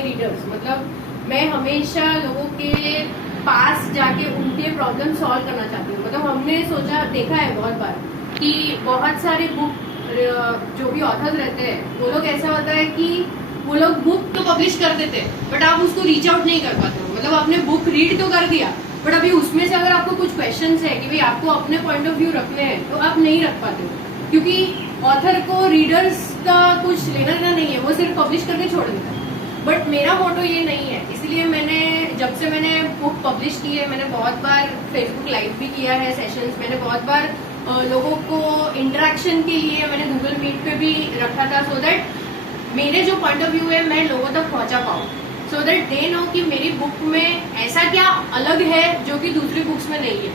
माई readers. मतलब मैं हमेशा लोगों के पास जाके उनके प्रॉब्लम सॉल्व करना चाहती हूँ। मतलब हमने सोचा देखा है बहुत बार कि बहुत सारे बुक जो भी ऑथर्स रहते हैं वो लोग ऐसा होता है कि वो लोग बुक तो पब्लिश कर देते हैं बट आप उसको रीच आउट नहीं कर पाते हो। मतलब आपने बुक रीड तो कर दिया बट अभी उसमें से अगर आपको कुछ क्वेश्चंस है कि भाई आपको अपने पॉइंट ऑफ व्यू रखने हैं तो आप नहीं रख पाते हो, क्योंकि ऑथर को रीडर्स का कुछ लेना देना नहीं है, वो सिर्फ पब्लिश करके छोड़ देता है। बट मेरा मोटो ये नहीं है, इसलिए मैंने जब से मैंने बुक पब्लिश की है मैंने बहुत बार फेसबुक लाइव भी किया है सेशंस, मैंने बहुत बार लोगों को इंटरेक्शन के लिए मैंने गूगल मीट पे भी रखा था, सो दैट मेरे जो पॉइंट ऑफ व्यू है मैं लोगों तक पहुंचा पाऊँ, सो दैट दे नो कि मेरी बुक में ऐसा क्या अलग है जो कि दूसरी बुक्स में नहीं है।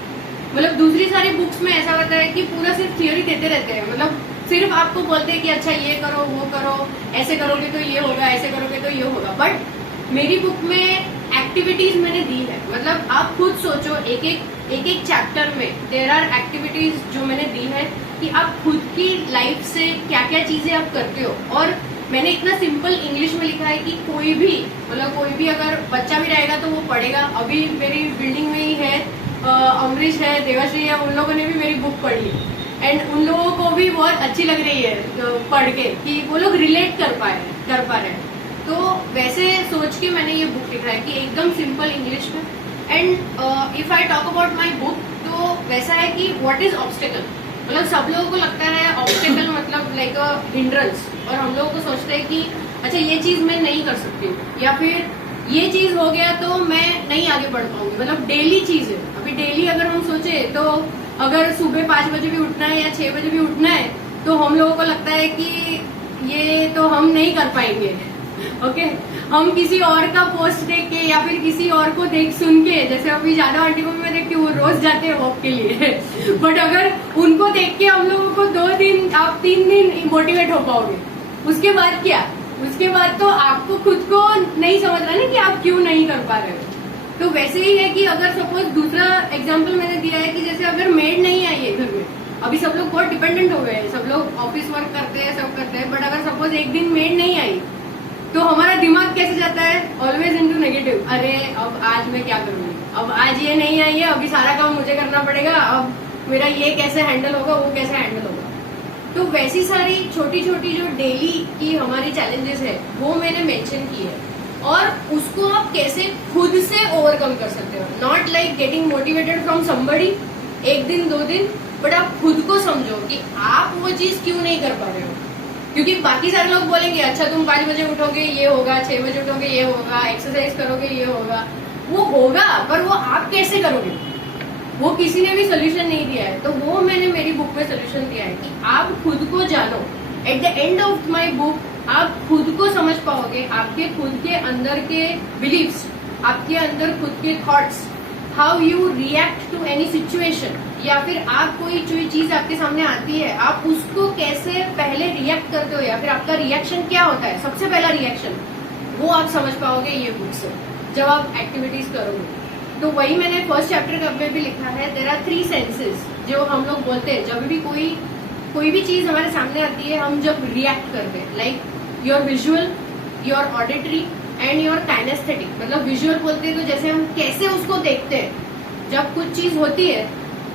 मतलब दूसरी सारी बुक्स में ऐसा होता है कि पूरा सिर्फ थियोरी देते रहते हैं, मतलब सिर्फ आपको बोलते हैं कि अच्छा ये करो वो करो, ऐसे करोगे तो ये होगा, ऐसे करोगे तो ये होगा। बट मेरी बुक में एक्टिविटीज मैंने दी है। मतलब आप खुद सोचो एक एक चैप्टर में देयर आर एक्टिविटीज जो मैंने दी है कि आप खुद की लाइफ से क्या क्या चीजें आप करते हो। और मैंने इतना सिंपल इंग्लिश में लिखा है कि कोई भी मतलब कोई भी अगर बच्चा भी रहेगा तो वो पढ़ेगा। अभी मेरी बिल्डिंग में ही है अमरीश है, देवाश्री है, उन लोगों ने भी मेरी बुक पढ़ी है एंड उन लोगों को भी बहुत अच्छी लग रही है पढ़ के कि वो लोग रिलेट कर पा रहे हैं। तो वैसे सोच के मैंने ये बुक लिखा है कि एकदम सिंपल इंग्लिश में। And if I talk about my book तो वैसा है कि व्हाट इज ऑब्स्टेकल। मतलब सब लोगों को लगता है ऑब्स्टेकल मतलब लाइक अ हिंड्रेंस, और हम लोगों को सोचते हैं कि अच्छा ये चीज मैं नहीं कर सकती हूँ, या फिर ये चीज हो गया तो मैं नहीं आगे बढ़ पाऊंगी। मतलब डेली चीज है। अभी डेली अगर हम सोचे तो अगर सुबह 5 बजे भी उठना है या 6 बजे भी उठना है तो हम लोगों को लगता है कि ये तो हम नहीं कर पाएंगे। ओके हम किसी और का पोस्ट देख के या फिर किसी और को देख सुन के, जैसे अभी ज्यादा आंटी को मैं देखती हूँ वो रोज जाते हैं वॉक के लिए बट अगर उनको देख के हम लोगों को 2 दिन आप 3 दिन मोटिवेट हो पाओगे, उसके बाद क्या? उसके बाद तो आपको खुद को नहीं समझ रहा ना कि आप क्यों नहीं कर पा रहे हो। तो वैसे ही है कि अगर सपोज दूसरा एग्जाम्पल मैंने दिया है कि जैसे अगर मेड नहीं आई है घर में, अभी सब लोग बहुत डिपेंडेंट हो गए हैं, सब लोग ऑफिस वर्क करते हैं सब करते हैं, बट अगर सपोज एक दिन मेड नहीं आई तो हमारा दिमाग कैसे जाता है? Always into negative. अरे अब आज मैं क्या करूंगी, अब आज ये नहीं आई है, अभी सारा काम मुझे करना पड़ेगा, अब मेरा ये कैसे हैंडल होगा, वो कैसे हैंडल होगा। तो वैसी सारी छोटी छोटी जो डेली की हमारी चैलेंजेस है वो मैंने मेंशन की है, और उसको आप कैसे खुद से ओवरकम कर सकते हो। Not like getting motivated from somebody 1 दिन 2 दिन, बट आप खुद को समझो कि आप वो चीज क्यों नहीं कर पा रहे हो। क्योंकि बाकी सारे लोग बोलेंगे अच्छा तुम 5 बजे उठोगे ये होगा, 6 बजे उठोगे ये होगा, एक्सरसाइज करोगे ये होगा, वो होगा पर वो आप कैसे करोगे, वो किसी ने भी सोल्यूशन नहीं दिया है। तो वो मैंने मेरी बुक में सोल्यूशन दिया है कि आप खुद को जानो। Eight the end of my book आप खुद को समझ पाओगे, आपके खुद के अंदर के बिलीव्स, आपके अंदर खुद के thoughts, how you react to any situation, या फिर आप कोई चीज आपके सामने आती है आप उसको कैसे पहले रिएक्ट करते हो, या फिर आपका रिएक्शन क्या होता है, सबसे पहला रिएक्शन, वो आप समझ पाओगे ये बुक से जब आप एक्टिविटीज करोगे। तो वही मैंने फर्स्ट चैप्टर में भी लिखा है, देयर आर 3 सेंसेस जो हम लोग बोलते हैं जब भी कोई भी चीज हमारे सामने आती है, हम जब रिएक्ट करते हैं, like your visual, your auditory and your kinesthetic. मतलब विजुअल बोलते हैं तो जैसे हम कैसे उसको देखते हैं, जब कुछ चीज होती है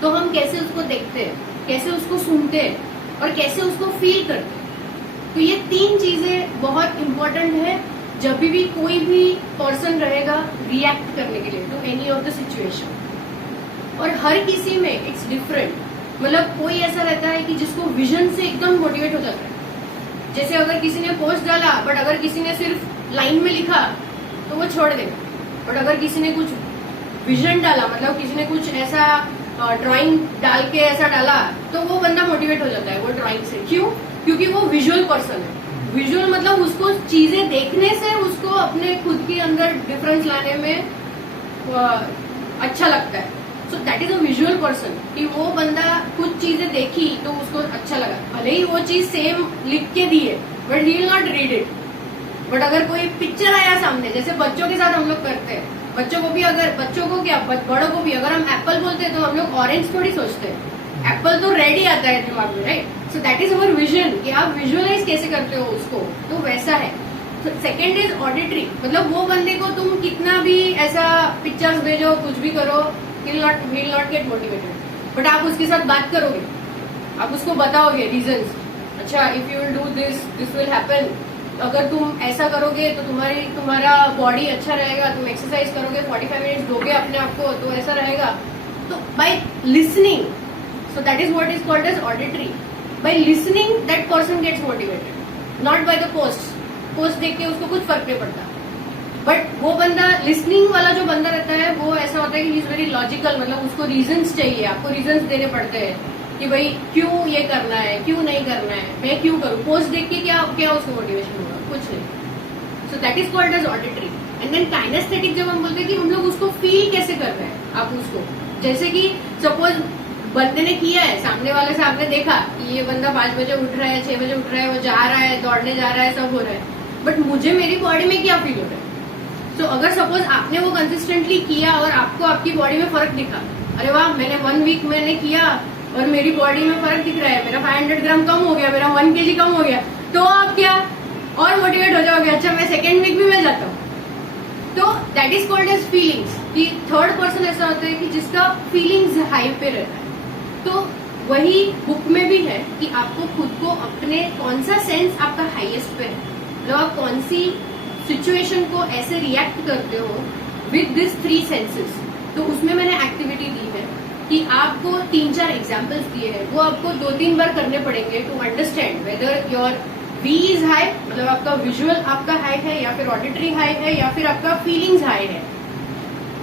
तो हम कैसे उसको देखते हैं, कैसे उसको सुनते हैं और कैसे उसको फील करते हैं। तो ये 3 चीजें बहुत इंपॉर्टेंट है जब भी कोई भी पर्सन रहेगा रिएक्ट करने के लिए to any of the situation. और हर किसी में इट्स डिफरेंट। मतलब कोई ऐसा रहता है कि जिसको विजन से एकदम मोटिवेट हो जाता है, जैसे अगर किसी ने पोस्ट डाला बट अगर किसी ने सिर्फ लाइन में लिखा तो वो छोड़ देगा, बट अगर किसी ने कुछ विजन डाला, मतलब किसी ने कुछ ऐसा ड्राइंग डाल के ऐसा डाला तो वो बंदा मोटिवेट हो जाता है वो ड्राइंग से। क्यों? क्योंकि वो विजुअल पर्सन है। विजुअल मतलब उसको चीजें देखने से उसको अपने खुद के अंदर डिफरेंस लाने में अच्छा लगता है। सो that is a visual person कि वो बंदा कुछ चीजें देखी तो उसको अच्छा लगा, भले ही वो चीज सेम लिख के दी है but he will not read it. But अगर कोई पिक्चर आया सामने, जैसे बच्चों के साथ हम लोग करते हैं, बच्चों को भी अगर बच्चों को क्या बड़ों को भी अगर हम एप्पल बोलते हैं तो हम लोग ऑरेंज थोड़ी सोचते हैं, एप्पल तो रेड ही आता है दिमाग में, right? So that is our vision कि आप विजुअलाइज कैसे करते हो उसको। तो वैसा है सेकेंड इज ऑडिटरी, मतलब वो बंदे को तुम कितना भी ऐसा पिक्चर्स भेजो, कुछ भी करो, will not get motivated. But आप उसके साथ बात करोगे, आप उसको बताओगे रीजंस, अच्छा if you will do this will happen, अगर तुम ऐसा करोगे तो तुम्हारा बॉडी अच्छा रहेगा, तुम एक्सरसाइज करोगे 45 मिनट्स दोगे अपने आप को तो ऐसा रहेगा। तो by listening, so that is what is called as auditory. By listening that person gets motivated, not by the post देख के उसको कुछ फर्क नहीं पड़ता। बट वो बंदा लिसनिंग वाला जो बंदा रहता है वो ऐसा होता है कि ही इज वेरी लॉजिकल, मतलब उसको रीजंस चाहिए, आपको रीजंस देने पड़ते हैं कि भाई क्यों ये करना है, क्यों नहीं करना है, मैं क्यों करूं। पोस्ट देख के क्या उसको मोटिवेशन होगा, कुछ नहीं। So that is called as auditory. And then kinesthetic, जब हम बोलते हैं कि हम लोग उसको फील कैसे कर रहे हैं, आप उसको जैसे कि सपोज बंदे ने किया है, सामने वाले से आपने देखा कि ये बंदा 5 बजे उठ रहा है, 6 बजे उठ रहा है, वो जा रहा है, दौड़ने जा रहा है, सब हो रहा है, बट मुझे मेरी बॉडी में क्या फील हो रहा है। तो अगर सपोज आपने वो कंसिस्टेंटली किया और आपको आपकी बॉडी में फर्क दिखा, अरे वाह मैंने 1 वीक मैंने किया और मेरी बॉडी में फर्क दिख रहा है, मेरा 500 ग्राम कम हो गया, मेरा 1 kg कम हो गया, तो आप क्या और मोटिवेट हो जाओगे, अच्छा मैं सेकेंड वीक भी मैं जाता हूँ। तो that is called as feelings. कि थर्ड पर्सन ऐसा होता है कि जिसका फीलिंग्स हाई पे रहता है। तो वही बुक में भी है कि आपको खुद को अपने कौन सा सेंस आपका हाईएस्ट पे है, मतलब आप कौन सी सिचुएशन को ऐसे रिएक्ट करते हो विद दिस 3 सेंसेस। तो उसमें मैंने एक्टिविटी दी है कि आपको 3-4 एग्जाम्पल्स दिए हैं, वो आपको 2-3 बार करने पड़ेंगे to understand whether your V is high, मतलब आपका विजुअल आपका हाई है, या फिर ऑडिटरी हाई है, या फिर आपका फीलिंग्स हाई है।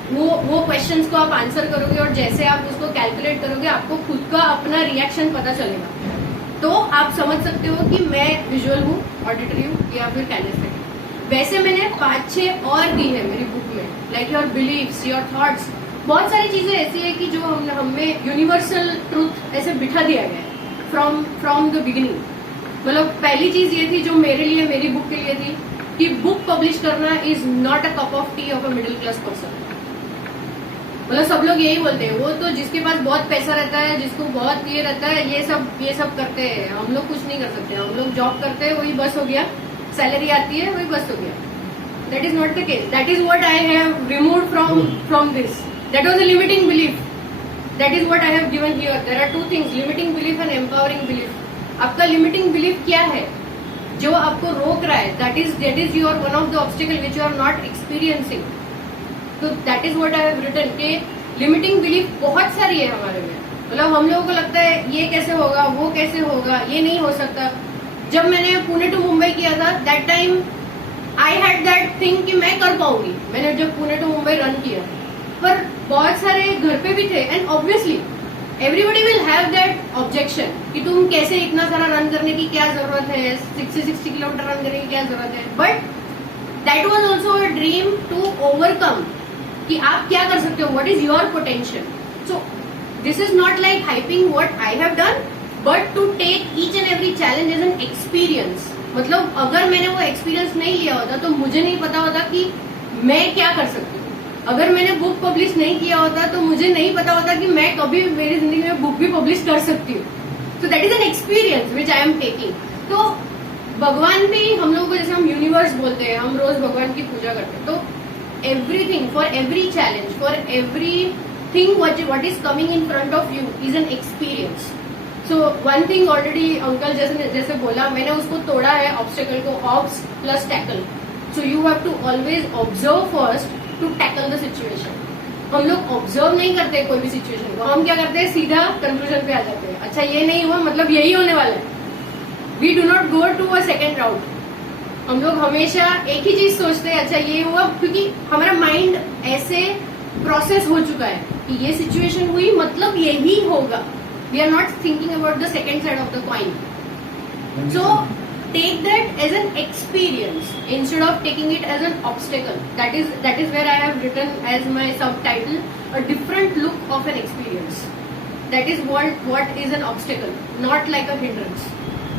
वो क्वेश्चंस को आप आंसर करोगे और जैसे आप उसको कैलकुलेट करोगे आपको खुद का अपना रिएक्शन पता चलेगा। तो आप समझ सकते हो कि मैं विजुअल हूँ, ऑडिटरी हूँ, या फिर काइनेस्थेटिक। वैसे मैंने 5-6 और दी है मेरी बुक में, like your beliefs, your thoughts. बहुत सारी चीजें ऐसी है कि जो हमें यूनिवर्सल ट्रूथ ऐसे बिठा दिया गया है फ्रॉम द बिगिनिंग। मतलब पहली चीज ये थी जो मेरे लिए, मेरी बुक के लिए थी कि बुक पब्लिश करना is not a cup of T of a middle class person. मतलब सब लोग यही बोलते हैं, वो तो जिसके पास बहुत पैसा रहता है, जिसको बहुत ये रहता है, ये सब करते हैं, हम लोग कुछ नहीं कर सकते, हम लोग जॉब करते हैं वही बस हो गया, सैलरी आती है वही बस हो गया। That is not the case. That is what I have removed from this. That was a limiting belief, that is what I have given here. There are 2 things, limiting belief and empowering belief. आपका limiting belief क्या है जो आपको रोक रहा है, that is your one of the obstacle which you are not experiencing. तो that is what I have written के लिमिटिंग बिलीफ बहुत सारी है हमारे में। मतलब हम लोगों को लगता है ये कैसे होगा, वो कैसे होगा, ये नहीं हो सकता। जब मैंने पुणे टू मुंबई किया था, that time I had that thing कि मैं कर पाऊंगी। मैंने जब पुणे टू मुंबई रन किया, पर बहुत सारे घर पे भी थे, and obviously everybody will have that objection कि तुम कैसे इतना सारा रन करने की क्या जरूरत है, 60 किलोमीटर रन करने की क्या जरूरत है। But that was also a dream to overcome कि आप क्या कर सकते हो, what is your potential. So this is not like hyping what I have done, but to take each and every challenge as an experience. मतलब अगर मैंने वो एक्सपीरियंस नहीं लिया होता तो मुझे नहीं पता होता कि मैं क्या कर सकती हूँ। अगर मैंने बुक पब्लिश नहीं किया होता तो मुझे नहीं पता होता कि मैं कभी मेरी जिंदगी में बुक भी पब्लिश कर सकती हूँ। सो that is an experience which I am taking. तो भगवान भी हम लोगों को, जैसे हम यूनिवर्स बोलते हैं, हम रोज भगवान की पूजा करते हैं, तो everything, for every challenge, for every thing what is coming in front of you is an experience. So one thing already uncle जैसे बोला, मैंने उसको तोड़ा है ऑब्स्टेकल को, obs plus tackle. So you have to always observe first to tackle the situation. हम लोग observe नहीं करते कोई भी सिचुएशन को, हम क्या करते हैं सीधा कंक्लूजन पे आ जाते हैं, अच्छा ये नहीं हुआ मतलब यही होने वाला है। We do not go to a second round. हम लोग हमेशा एक ही चीज सोचते हैं, अच्छा ये हुआ, क्योंकि हमारा माइंड ऐसे प्रोसेस हो चुका है कि ये सिचुएशन हुई मतलब यही होगा। We are not thinking about the second side of the coin. So take that as an experience instead of taking it as an obstacle. That is where I have written as my subtitle, a different look of an experience. That is what is an obstacle, not like a hindrance.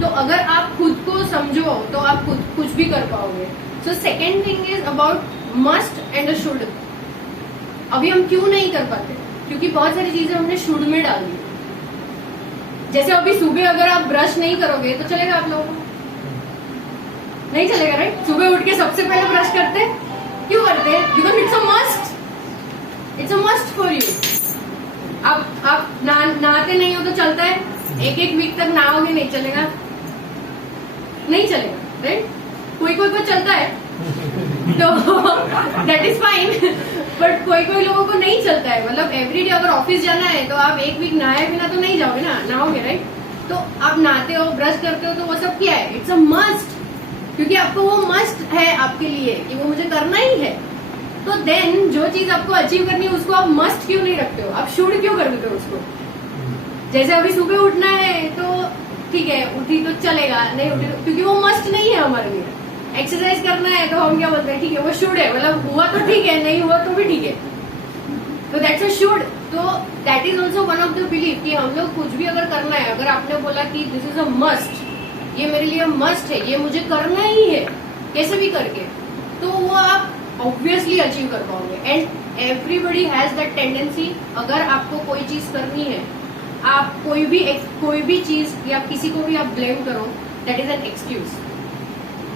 तो अगर आप खुद को समझो तो आप खुद कुछ भी कर पाओगे। So second thing is about must and a should. अभी हम क्यों नहीं कर पाते? क्योंकि बहुत सारी चीजें हमने should में डाल दी। जैसे अभी सुबह अगर आप ब्रश नहीं करोगे तो चलेगा आप लोगों को? नहीं चलेगा राइट। सुबह उठ के सबसे पहले ब्रश करते क्यों करते हैं? Because it's a must, it's a must for you. अब आप नहाते नहीं हो तो चलता है? एक एक वीक तक नहाओगे नहीं चलेगा, नहीं चलेगा राइट। कोई कोई को चलता है तो दैट इज फाइन, बट कोई कोई लोगों को नहीं चलता है। मतलब एवरीडे अगर ऑफिस जाना है तो आप एक वीक नहाए बिना तो नहीं जाओगे ना, नहाओगे राइट। तो आप नहाते हो, ब्रश करते हो, तो वो सब क्या है? इट्स अ मस्ट, क्योंकि आपको वो मस्ट है आपके लिए कि वो मुझे करना ही है। तो देन जो चीज आपको अचीव करनी है उसको आप मस्ट क्यों नहीं रखते हो? आप शुड क्यों कर देते हो उसको? जैसे अभी सुबह उठना है तो ठीक है, उठी तो चलेगा, नहीं उठी तो, क्योंकि वो मस्ट नहीं है हमारे लिए। एक्सरसाइज करना है तो हम क्या बोलते हैं? ठीक है वो शुड है, मतलब हुआ तो ठीक है, नहीं हुआ तो भी ठीक है, तो दैट्स अ शुड। तो that is also one of the belief कि हम लोग कुछ भी अगर करना है, अगर आपने बोला कि दिस इज अ मस्ट, ये मेरे लिए मस्ट है, ये मुझे करना ही है कैसे भी करके, तो वो आप ऑब्वियसली अचीव कर पाओगे। And everybody has that tendency, अगर आपको कोई चीज करनी है, आप कोई भी चीज या किसी को भी आप ब्लेम करो, that is an excuse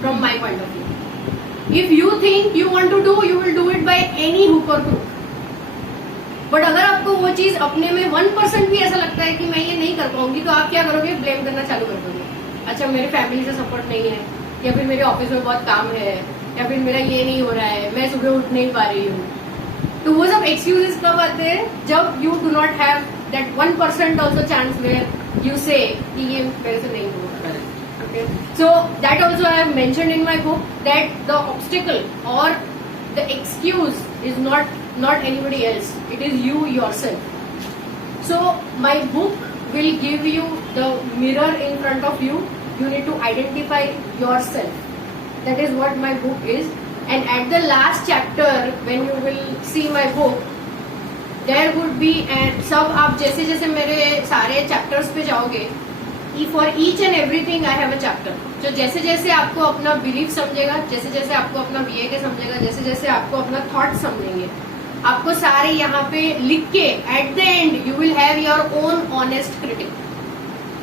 from my point of view. If you think you want to do, you will do it by any hook और क्रूक। बट अगर आपको वो चीज अपने में 1% भी ऐसा लगता है कि मैं ये नहीं कर पाऊंगी, तो आप क्या करोगे? ब्लेम करना चालू कर दोगे। अच्छा मेरे फैमिली से सपोर्ट नहीं है, या फिर मेरे ऑफिस में बहुत काम है, या फिर मेरा ये नहीं हो रहा है, मैं सुबह उठ नहीं पा रही हूँ। तो वो सब एक्सक्यूजेस कब आते हैं? जब you do not have that 1% also chance where you say कि ये मेरे से नहीं हो रहा है। Okay. So that also I have mentioned in my book that the obstacle or the excuse is not anybody else. It is you yourself. So my book will give you the mirror in front of you. You need to identify yourself. That is what my book is. And at the last chapter, when you will see my book, there would be and सब आप जैसे जैसे मेरे सारे chapters पे जाओगे, for each and everything I have a chapter. तो जैसे जैसे आपको अपना बिलीफ समझेगा, जैसे जैसे आपको अपना बीए समझेगा, जैसे जैसे आपको अपना थॉट समझेंगे, आपको सारे यहाँ पे लिख के at the end you will have your own honest critic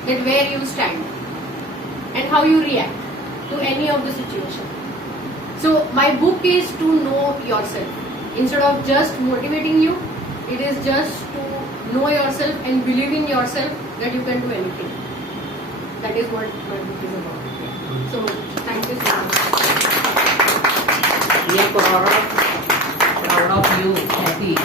that where you stand and how you react to any of the situation. So my book is to know yourself instead of just motivating you, it is just to know yourself and believe in yourself that you can do anything. That is what my book is about. So, thank you so much. We are proud of you, Kathy.